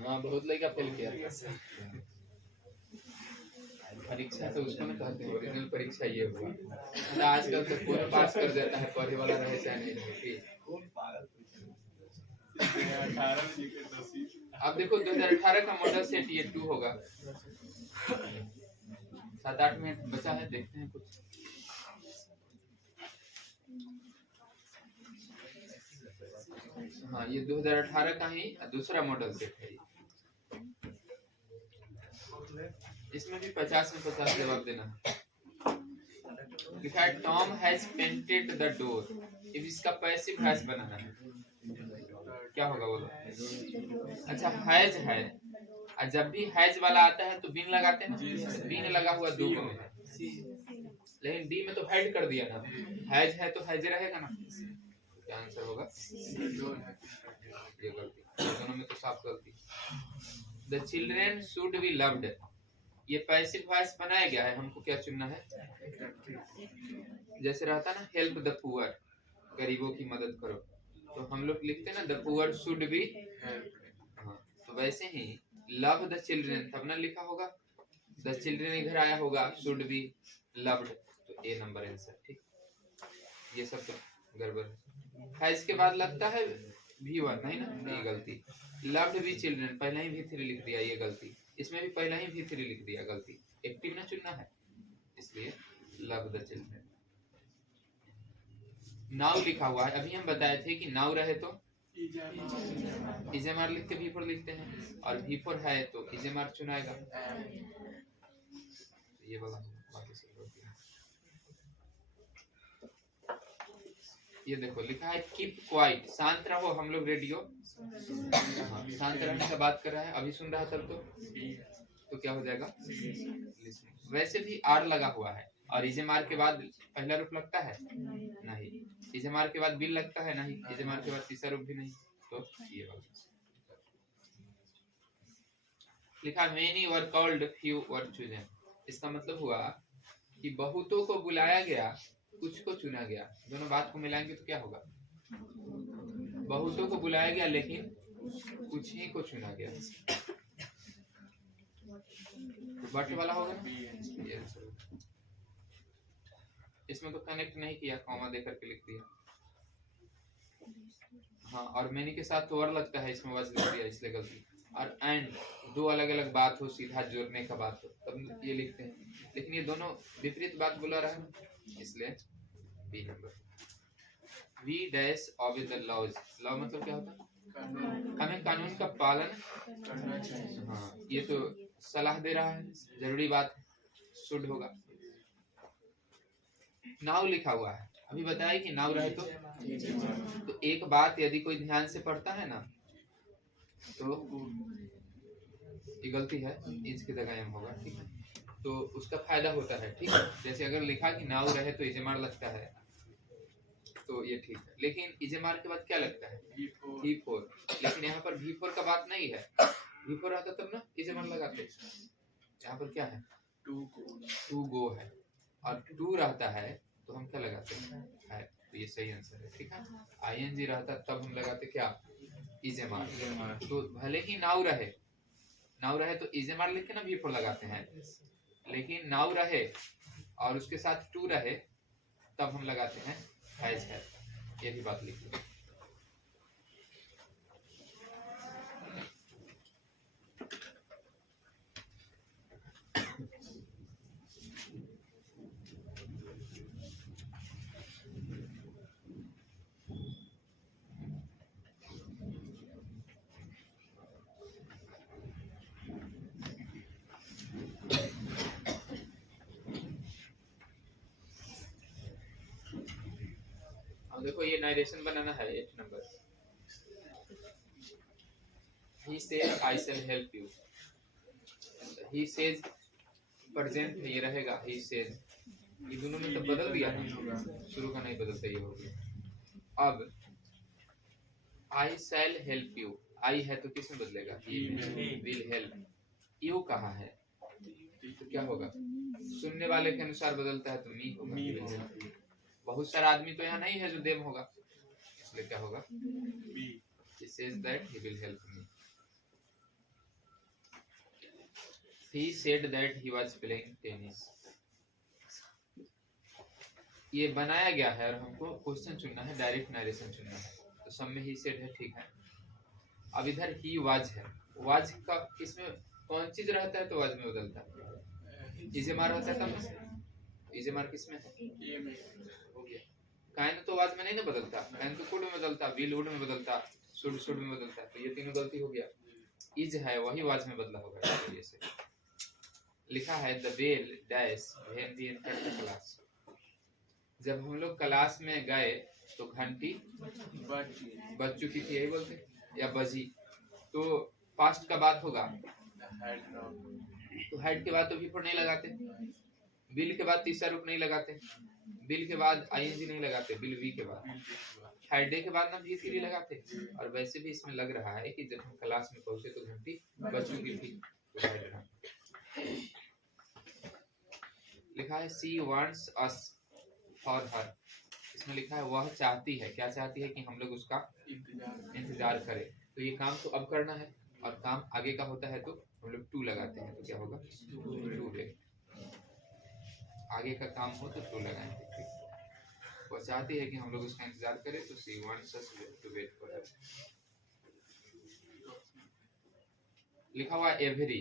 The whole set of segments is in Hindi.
हाँ बहुत लड़का फेल किया परीक्षा तो उसको ना कहते हैं ओरिजिनल परीक्षा ये हुआ तो आजकल तो कोई पास कर देता है पढ़े वाला रहे चाहे नहीं रहे। अब देखो 2018 का मॉडल सेट ये 2 होगा 7-8 मिनट बचा है देखते हैं कुछ। हाँ ये 2018 का ही दूसरा मॉडल सेट है। इसमें भी 50 में 50 जवाब देना है। लिखा है Tom has painted the door. If इसका पैसिव हैज बनाना है क्या होगा बोलो। अच्छा हैज है और जब भी हैज वाला आता है तो बिन लगाते हैं ना। बिन लगा हुआ दो में है लेकिन डी में तो हैड कर दिया ना। हैज है तो हैज रहेगा ना। क्या आंसर होगा ये गलती दोनों में तो साफ गलती। The children should be loved ये पैसिव वॉइस बनाया गया है हमको क्या चुनना है। जैसे रहता ना हेल्प द पुअर गरीबों की मदद करो तो हम लोग लिखते ना द पुअर शुड बी। हाँ तो वैसे ही लव द चिल्ड्रेन तब ना लिखा होगा द चिल्ड्रेन इधर आया होगा शुड बी लव्ड तो ए नंबर आंसर ठीक। ये सब तो गड़बड़ है। इसके बाद लगता है V1 नहीं ना ये गलती। लव्ड बी चिल्ड्रेन पहले ही V3 लिख दिया ये गलती। इसमें भी पहले ही V3 लिख दिया गलती। एक्टिव ना चुनना है इसलिए लव द चिल्ड्रेन। नाउ लिखा हुआ है अभी हम बताए थे कि नाउ रहे तो इजेमार लिख के V4 लिखते हैं और V4 है तो इजेमार चुनाएगा ये वाला बाकी सब गलती है। ये देखो लिखा है कीप क्वाइट शांत रहो हम लोग रेडियो। हाँ शांत रहने का बात कर रहा है अभी सुन रहा तब तो क्या हो जाएगा वैसे भी आर लगा हुआ है और इजेमार के बाद पहला रूप लगता है नहीं। इजेमार के बाद बिल लगता है नहीं। इजेमार के बाद तीसरा रूप भी नहीं तो ये वाला। लिखा many were called few were chosen. इसका मतलब हुआ कि बहुतों को बुलाया गया कुछ को चुना गया। दोनों बात को मिलाएंगे तो क्या होगा बहुतों को बुलाया गया लेकिन कुछ ही को चुना गया। बट वाला होगा ना। इसमें तो कनेक्ट नहीं किया कॉमा देकर के लिख दिया। हाँ और मैनी के साथ तो और लगता है इसमें बस लिख दिया इसलिए गलती। और एंड दो अलग अलग बात हो सीधा जोड़ने का बात हो तब ये लिखते हैं लेकिन ये दोनों विपरीत बात बोला रहा है इसलिए B number. V dash obey the laws. Law मतलब क्या होता है हमें कानून का पालन। हाँ ये तो सलाह दे रहा है जरूरी बात शुड होगा। नाउ लिखा हुआ है अभी बताया कि नाउ रहे तो एक बात यदि कोई ध्यान से पढ़ता है ना तो ये गलती है इंच की जगह एम होगा ठीक है तो उसका फायदा होता है ठीक है। जैसे अगर लिखा कि नाउ रहे तो इजेमार लगता है तो ये ठीक है लेकिन इजेमार के बाद क्या लगता है V4 लेकिन यहाँ पर V4 का बात नहीं है। V4 आता तब ना इजेमार लगाते। यहाँ पर क्या है टू गो है और टू रहता है तो हम क्या लगाते हैं तो ये सही आंसर है ठीक है। ING रहता तब हम लगाते क्या इजेमार। तो भले ही नाउ रहे तो इजेमार लिख के ना V4 लगाते हैं लेकिन नाउ रहे और उसके साथ टू रहे तब हम लगाते हैं हैज है। ये भी बात लिख लो। देखो ये नारेशन बनाना है 8 number. He says I shall help you। He says present है ये रहेगा he says। ये दोनों में तो बदल दिया ना शुरू का नहीं बदलता ये हो गया। अब I shall help you I है तो किस में बदलेगा will help। you कहाँ है तो क्या होगा सुनने वाले के अनुसार बदलता है तो me होगा। बहुत सारा आदमी तो यहाँ नहीं है जो देम होगा इसलिए क्या होगा he says that he will help me। He said that he was playing tennis. ये बनाया गया है और हमको क्वेश्चन चुनना है, डायरेक्ट नरेशन चुनना है। तो सब में ही सेड है, ठीक है। अब इधर ही वाज है, वाज का इसमें कौन चीज रहता है तो वाज में बदलता है। इजेमार होता है तब इजेमार किसमें है, हो गया। काइन तो वाज में नहीं ना बदलता, काइन तो कुड में बदलता, विल वुड में बदलता, शुड शुड में बदलता है। तो ये तीनों गलती हो गया। इज है वही वाज में बदला होगा। ये से लिखा है the bell dash when we entered the class. जब हम लोग क्लास में गए तो घंटी बज चुकी थी, यही बोलते, या बजी। तो पास्ट का बात होगा तो हेड के बाद तो भी फोर नहीं लगाते, बिल के बाद तीसरा रूप नहीं लगाते, बिल के बाद आईएनजी नहीं लगाते, बिल वी के बाद, हेडे के बाद ना भी थ्री लगाते। और वैसे भी इसमें लग रहा है कि जब हम क्लास में पहुंचे तो घंटी बज चुकी थी। तो लिखा है सी वांट्स अस फॉर हर। इसमें लिखा है वह चाहती है, क्या चाहती है कि हम लोग उसका इंतजार करें। तो ये काम तो अब करना है और काम आगे का होता है तो हम लोग टू लगाते हैं। तो क्या होगा, टू है। आगे का काम हो तो टू लगाएंगे, ठीक। वह चाहती है कि हम लोग उसका इंतजार करें तो she wants us to wait for her. लिखा हुआ एवरी,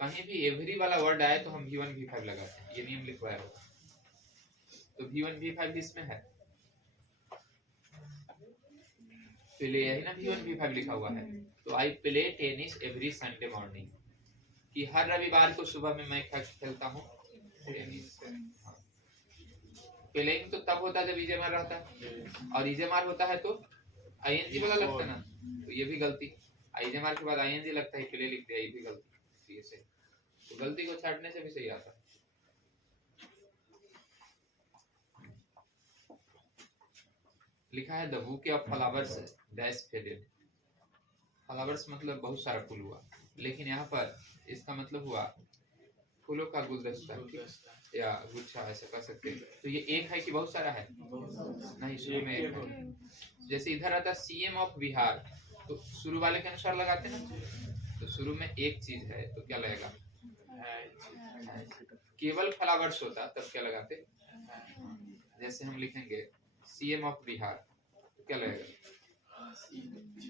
कहीं भी एवरी वाला वर्ड आए तो हम V1 V5 लगाते हैं, ये नियम लिखवाया होगा। तो V1 V5 इसमें है, प्ले है ना, V1 V5 लिखा हुआ है। तो I play tennis every Sunday morning, कि हर रविवार को सुबह में मैं खेलता हूँ टेनिस। प्लेइंग तो तब होता है जब इजेमार रहता है, और इजेमार होता है तो आईएनजी वाला लगता है ना, तो ये भी गलती। इजेमार के बाद आईएनजी लगता है, प्ले लिखते हैं, ये भी गलती। ये सही, तो गलती को छाटने से भी सही आता है। लिखा है the bouquet of flowers dash faded. Flowers मतलब बहुत सारा फूल हुआ, लेकिन यहाँ पर इसका मतलब हुआ फूलों का गुलदस्ता या गुच्छा, ऐसा कर सकते हैं। तो ये एक है कि बहुत सारा है, नहीं शुरू में एक है। जैसे इधर आता सीएम ऑफ बिहार, तो शुरू वाले के अनुसार लगाते हैं ना। तो शुरू में एक चीज है तो क्या लगेगा, केवल फ्लावर्स होता तब क्या लगाते। जैसे हम लिखेंगे सीएम ऑफ बिहार तो क्या लगेगा,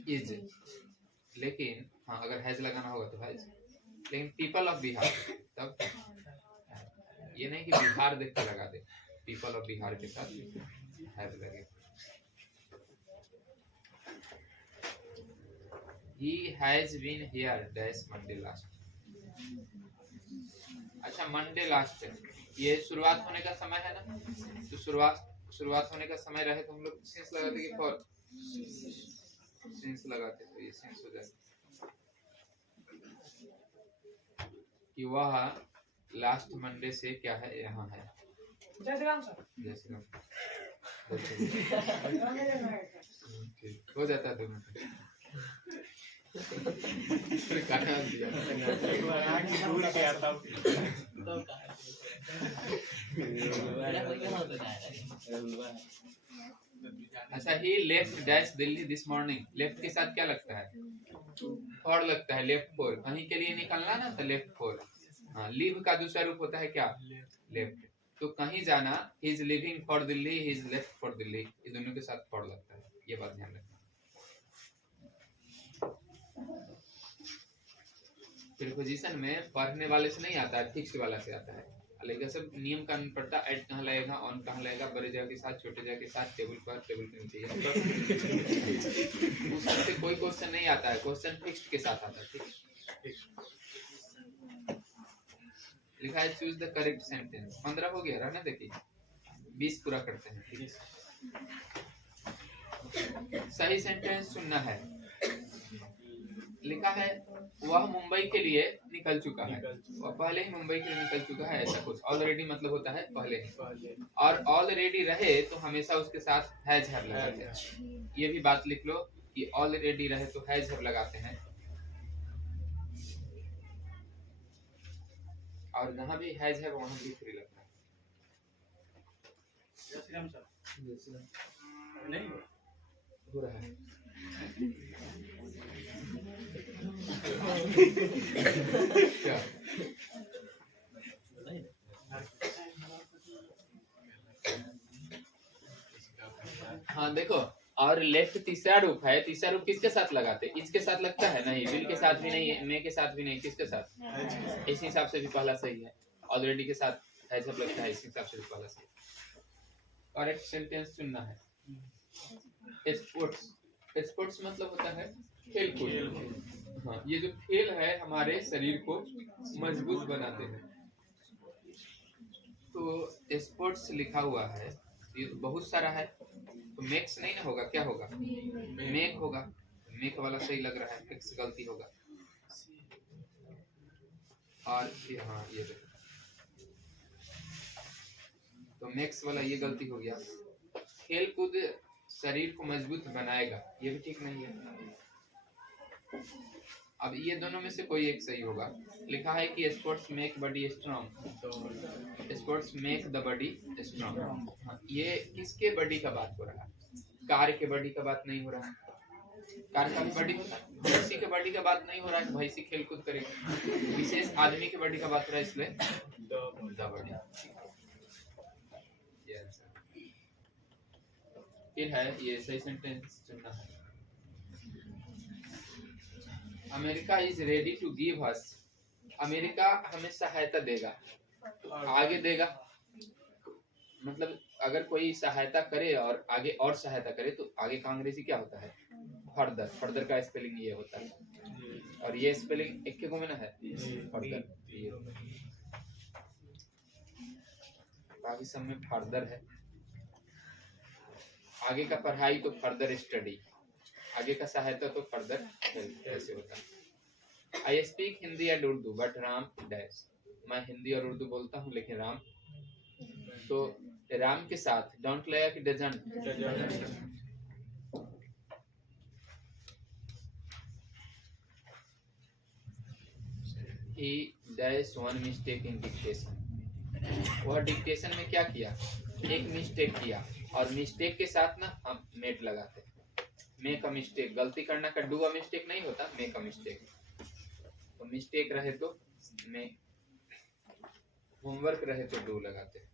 इज। लेकिन हाँ अगर हैज लगाना होगा तो हैज। लेकिन पीपल ऑफ बिहार तब ये नहीं कि बिहार देख के लगा दे, पीपल ऑफ बिहार के साथ हैज लगे। He has been here dash Monday last। अच्छा मंडे लास्ट है, ये शुरुआत होने का समय है ना। तो शुरुआत होने का समय रहे तो हम लोग सिंस लगाते कि फॉर सिंस लगाते, तो ये सिंस हो जाए कि वह लास्ट मंडे से क्या है, यहाँ है। जय श्री राम सर। जय श्री राम। ठीक हो जाता है 2 मिनट। अच्छा ही left dash Delhi this morning. Left के साथ क्या लगता है, फॉर लगता है, लेफ्ट फॉर। कहीं के लिए निकलना ना तो लेफ्ट फॉर। हाँ, लीव का दूसरा रूप होता है क्या, लेफ्ट। तो कहीं जाना, he is living for Delhi, he is left for Delhi, ये दोनों के साथ फॉर लगता है, ये बात ध्यान रखना। प्रीपोजिशन में पढ़ने वाले से नहीं आता है, फिक्स वाला से आता है। लेकिन सब नियम का पड़ता, एट कहाँ लगेगा, ऑन कहाँ लगेगा, बड़े जगह के साथ, छोटे जगह के साथ, टेबल पर, टेबल के नीचे। उससे कोई क्वेश्चन नहीं आता है, क्वेश्चन फिक्स्ड के साथ आता है, ठीक। लिखा है चूज द करेक्ट सेंटेंस। 15 हो गया, रहने देखिए 20 पूरा करते हैं। सही सेंटेंस चुनना है। लिखा है वह मुंबई के लिए निकल चुका है, वह पहले ही मुंबई के लिए निकल चुका है, ऐसा कुछ। ऑलरेडी मतलब होता है पहले ही, और ऑलरेडी रहे तो हमेशा उसके साथ हैज हैव लगाते हैं। ये भी बात लिख लो कि ऑलरेडी रहे तो हैज हैव लगाते हैं, और जहाँ भी हैज हैव वहाँ भी फ्री लगता है। नहीं हो रहा है। क्या हाँ देखो, और लेफ्ट तीसरा रूप है, तीसरा रूप किसके साथ लगाते? इसके साथ लगता है? नहीं, विल के साथ भी नहीं है, मे के साथ भी नहीं, किसके साथ? इस हिसाब से भी पहला सही है। ऑलरेडी के साथ है जब लगता है, इस हिसाब से भी पहला सही। करेक्ट सेंटेंस चुनना है। स्पोर्ट्स, स्पोर्ट्स मतलब होता है खेल कूद। हाँ, ये जो खेल है हमारे शरीर को मजबूत बनाते हैं। तो स्पोर्ट्स लिखा हुआ है, ये तो बहुत सारा है, तो मेक्स नहीं ना होगा, क्या होगा? मेक होगा। मेक वाला सही लग रहा है, एक्स गलती होगा। और हाँ ये देखो, तो मेक्स वाला ये गलती हो गया। खेल कूद शरीर को मजबूत बनाएगा, ये भी ठीक नहीं है। अब ये दोनों में से कोई एक सही होगा। लिखा है कि sports make body strong, sports make the body strong. ये किसके बॉडी का बात हो रहा है? कार के बॉडी का बात नहीं हो रहा है। कार का भी बॉडी होता है, भैंसी के बॉडी का बात नहीं हो रहा है, भैंसी खेल कूद करेगी। विशेष आदमी के बॉडी का बात हो रहा है, इसलिए द बॉडी। फिर है ये सही सेंटेंस चुनना है। America is ready to give us, America हमें सहायता देगा, आगे देगा। मतलब अगर कोई सहायता करे और आगे और सहायता करे तो आगे का अंग्रेजी क्या होता है? फर्दर। फर्दर का स्पेलिंग ये होता है, और ये स्पेलिंग एक के में ना है, फर्दर। बाकी सब में फर्दर है। आगे का पढ़ाई तो फर्दर स्टडी, आगे का सहायता तो फर्दर ऐसे होता है। I speak Hindi and Urdu but Ram dash, मैं हिंदी और उर्दू बोलता हूँ लेकिन राम, तो राम के साथ डोंट लगा कि doesn't. He dash one mistake in dictation, वह डिक्टेशन में क्या किया? एक मिस्टेक किया, और मिस्टेक के साथ ना हम मेट लगाते हैं। मेक अ मिस्टेक, गलती करना का डू अ मिस्टेक नहीं होता, मेक अ मिस्टेक। तो मिस्टेक रहे तो मेक, होमवर्क रहे तो डू लगाते हैं।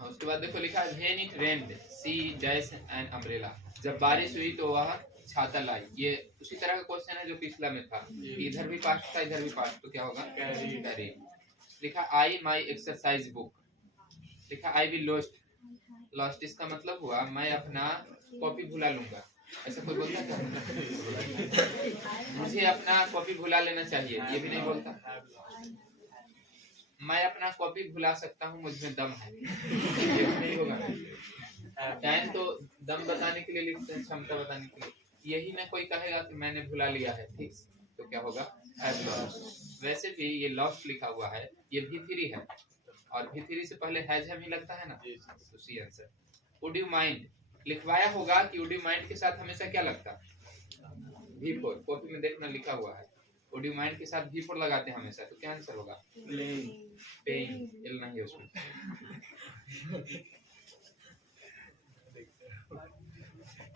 उसके बाद देखो लिखा है when it rained she dash an umbrella, जब बारिश हुई तो वह छाता लाई। ये उसी तरह का क्वेश्चन है जो पिछला में था, इधर भी पास्ट था इधर भी पास्ट, तो क्या होगा? कैरी। लिखा आई माई एक्सरसाइज बुक, लिखा आई विल लॉस्ट, लॉस्ट इसका मतलब हुआ मैं अपना कॉपी भुला लूंगा। ऐसा कोई बोलता क्या? मुझे अपना कॉपी भुला लेना चाहिए, ये भी नहीं बोलता। मैं अपना कॉपी भुला सकता हूँ, मुझमें दम है, ये नहीं होगा। टाइम तो दम बताने के लिए लिखते हैं, क्षमता बताने के लिए। यही ना कोई कहेगा कि मैंने भुला लिया है, ठीक, तो क्या होगा? Have lost. वैसे भी ये लॉस्ट लिखा हुआ है, ये V3 है, और V3 से पहले हैज ही लगता है ना, तो C answer. Would you mind लिखवाया होगा कि वुड यू माइंड के साथ हमेशा क्या लगता? V4। कॉपी में देखना लिखा हुआ है, वुड यू माइंड के साथ V4 लगाते हैं हमेशा, तो क्या आंसर होगा? पेइंग, एल नहीं है उसमें।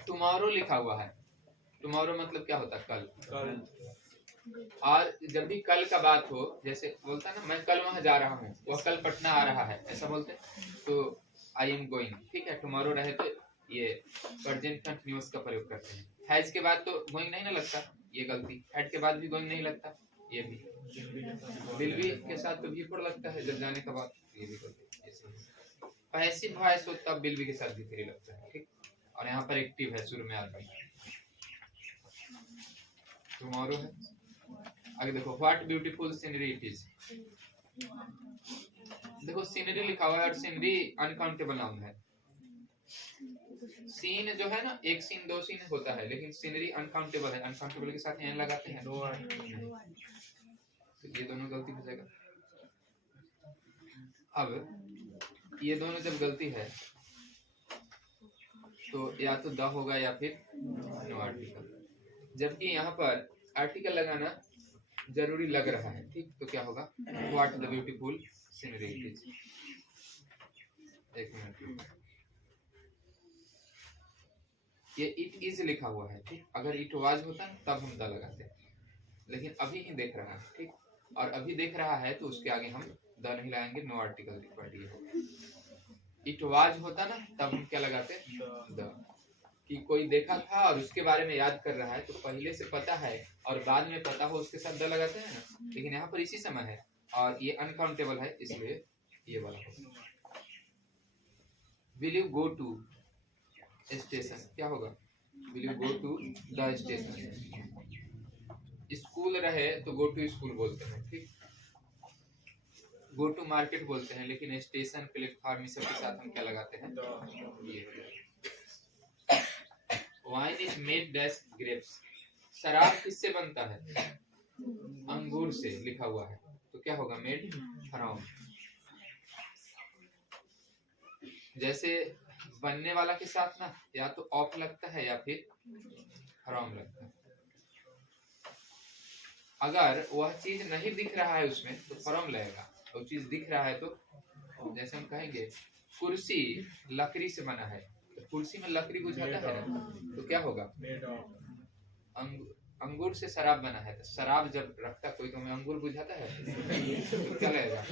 टुमारो लिखा हुआ है, टुमारो मतलब क्या होता है? कल। और जब भी कल का बात हो, जैसे बोलता है ना मैं कल वहां जा रहा हूँ, वह कल पटना आ रहा है, ऐसा बोलते, तो आई एम गोइंग, ठीक है। टुमारो रहे तो ये प्रेजेंट कंटिन्यूअस का प्रयोग करते हैं। हैज के बाद तो गोइंग नहीं ना लगता, ये गलती। हैड के बाद भी गोइंग नहीं लगता, ये भी। विल बी के साथ तो V4 लगता है जब जाने का बाद, ये भी गलती। पैसिव वॉइस हो तब विल बी के साथ V3 लगता है, ठीक। और यहाँ पर एक्टिव है, शुरू में आदमी। टुमारो है। आगे देखो what beautiful scenery it is, देखो सीनरी लिखा हुआ है और सीनरी अनकाउंटेबल नाउन है। सीन जो है ना, एक सीन दो सीन होता है, लेकिन सीनरी अनकाउंटेबल है। अनकाउंटेबल के साथ एन लगाते हैं, तो ये दोनों गलती हो जाएगा। अब ये दोनों जब गलती है तो या तो द होगा या फिर नो आर्टिकल, जबकि यहाँ पर आर्टिकल लगाना जरूरी लग रहा है, ठीक। तो क्या होगा? What the beautiful scenery it is. एक मिनट, ये इट इज लिखा हुआ है, ठीक। अगर इट वाज होता तब हम द लगाते, लेकिन अभी ही देख रहा है, ठीक। और अभी देख रहा है तो उसके आगे हम द नहीं लगाएंगे, नो आर्टिकल रिक्वायर्ड ये होगा। इट वाज होता ना तब हम क्या लगाते, द। कि कोई देखा था और उसके बारे में याद कर रहा है तो पहले से पता है और बाद में पता हो उसके साथ द लगाते हैं ना, लेकिन यहाँ पर इसी समय है और ये अनकाउंटेबल है, इसलिए ये वाला होगा। Will you go to station, क्या होगा, will you go to the station. School रहे तो गो टू स्कूल बोलते हैं, ठीक। गो टू मार्केट बोलते हैं, लेकिन स्टेशन प्लेटफॉर्म सब के साथ हम क्या लगाते हैं, ये। Wine is made dash grapes, शराब किससे बनता है, अंगूर से लिखा हुआ है, तो क्या होगा, मेड फ्रॉम। जैसे बनने वाला के साथ ना या तो ऑफ लगता है या फिर फ्रॉम लगता है। अगर वह चीज नहीं दिख रहा है उसमें तो फ्रॉम लगेगा, और चीज दिख रहा है तो, जैसे हम कहेंगे कुर्सी लकड़ी से बना है, तो कुर्सी में लकड़ी बुझाता है ना, तो क्या होगा, अंगूर से शराब बना है, तो शराब जब रखता कोई तो में अंगूर बुझाता है तो क्या लगेगा,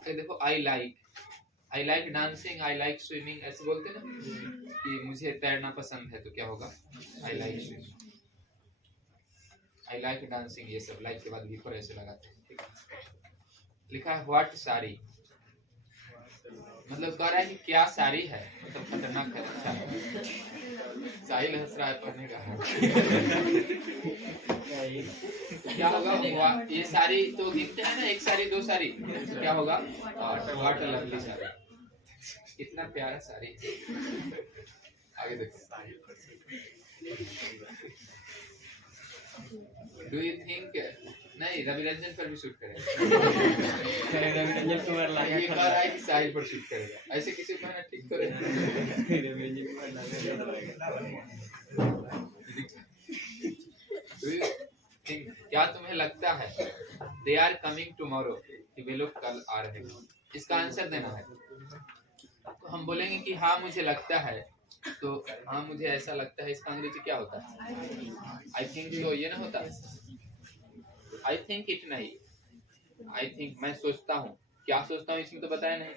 देखो I like dancing, I like swimming, ऐसे बोलते ना कि मुझे तैरना पसंद है, तो क्या होगा, I like swimming, I like dancing, ये सब लाइक के बाद बिफोर ऐसे लगाते हैं, ठीक है। लिखा है व्हाट साड़ी, मतलब कह रहा है कि क्या साड़ी है, मतलब खतरनाक है, अच्छा है। साहिल हंस रहा है पढ़ने का। क्या होगा, ये साड़ी तो गिनते हैं ना, एक साड़ी दो साड़ी, तो क्या होगा, व्हाट लवली साड़ी, कितना प्यारा साड़ी। आगे देखो, डू यू थिंक, नहीं रवि रंजन पर भी शूट करेगा। रवि कुमार लागा ये कह रहा है कि साहिल पर शूट करेगा, ऐसे किसी को कहना ठीक करेगा। क्या तुम्हें लगता है, दे आर कमिंग टुमारो, कि वे लोग कल आ रहे हैं, इसका आंसर देना है। तो हम बोलेंगे कि हाँ मुझे लगता है, तो हाँ मुझे ऐसा लगता है, इसका अंग्रेजी क्या होता है, आई थिंक सो, ये ना होता है। आई थिंक इट नहीं, आई थिंक मैं सोचता हूँ, क्या सोचता हूँ इसमें तो बताया नहीं,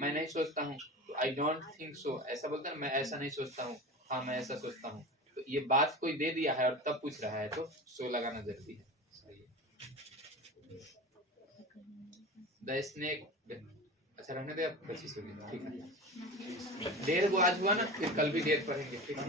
मैं नहीं सोचता हूँ, तो आई डोंट थिंक सो, ऐसा बोलते हैं मैं ऐसा नहीं सोचता हूँ, हाँ मैं ऐसा सोचता हूँ। तो ये बात कोई दे दिया है और तब पूछ रहा है, तो सो लगाना जरूरी है। द स्नेक, अच्छा रहने दे, अब 25 हो गया, ठीक है। देर को आज हुआ ना, फिर कल भी देर पढ़ेंगे, ठीक है।